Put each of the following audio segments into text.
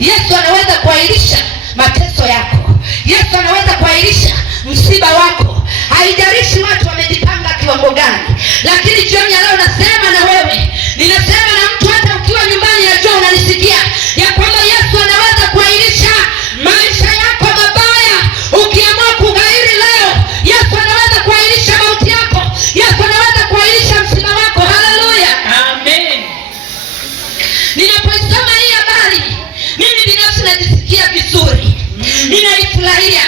Yesu anaweza kuahirisha mateso yako. Yesu anaweza kuahirisha msiba wako. Haijalishi watu wamejipanga kiwango gani, lakini jioni ya leo nasema na wewe, ninasema na mtu hata ukiwa nyumbani, najua unanisikia, ya kwamba Yesu anaweza kuahirisha maisha yako mabaya. Ukiamua kughairi leo, Yesu anaweza kuahirisha mauti yako. Yesu anaweza kuahirisha msiba wako. Haleluya, amen. Ninapoisoma hii habari, mimi binafsi najisikia vizuri, ninaifurahia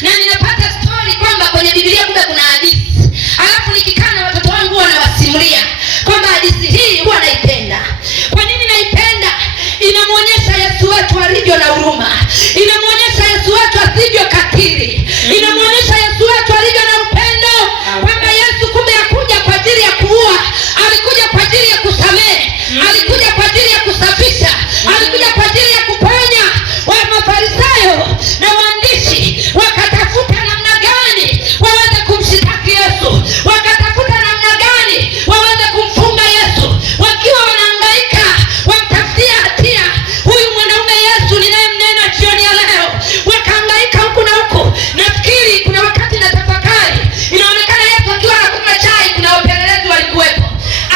na ninapata story kwamba kwenye Biblia kumbe kuna hadithi. Alafu nikikaa na watoto wangu wanawasimulia kwamba hadithi hii huwa naipenda. Kwa nini naipenda? Inamuonyesha Yesu wetu alivyo na huruma. Inamuonyesha Yesu wetu asivyo katili. Inamuonyesha Yesu wetu alivyo na upendo. Kwamba Yesu kumbe hakuja kwa ajili ya kuua, alikuja kwa ajili ya kusamehe, alikuja kwa ajili ya kusafisha, alikuja kwa ajili ya kuponya. Wa Mafarisayo na waandishi wakatafuta namna gani waweze kumshitaki Yesu, wakatafuta namna gani waweze kumfunga Yesu, wakiwa wanahangaika wamtafutia hatia huyu mwanaume Yesu ninayemnena jioni ya leo. Wakahangaika huku na huku. Nafikiri kuna wakati na tafakari, inaonekana Yesu akiwa anakunywa chai, kuna wapelelezi walikuwepo.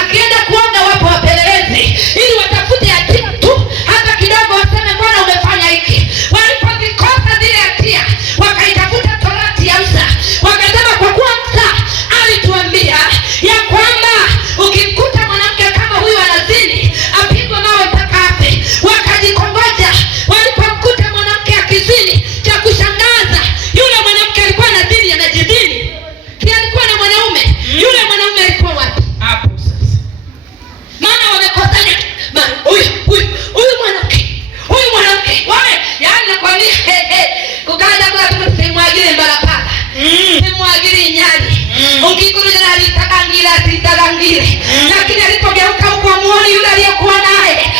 Akienda kuoga, wapo wapelelezi ili watafute hatia tu hata kidogo, waseme mbona umefanya hiki. Walipozikosa zile hatia, wakaitafuta Torati ya Musa, wakasema kwa kuwa Musa alituambia ya kwamba ukimkuta mwanamke kama huyu anazini apigwe mawe mpaka afe. Wakajikongoja, walipomkuta mwanamke akizini, cha kushangaza yule mwanamke alikuwa anazini, anajidini, si alikuwa na mwanaume. Yule mwanaume alikuwa wapi hapo sasa? Maana wamekosanya huyu mwanamke wame, yaani nakwambia kukaja kwa tusimwagile mbarapaka, simwagile nyani, ukikuruja na alitakangile, lakini alipogeuka huko muone yule aliyekuwa naye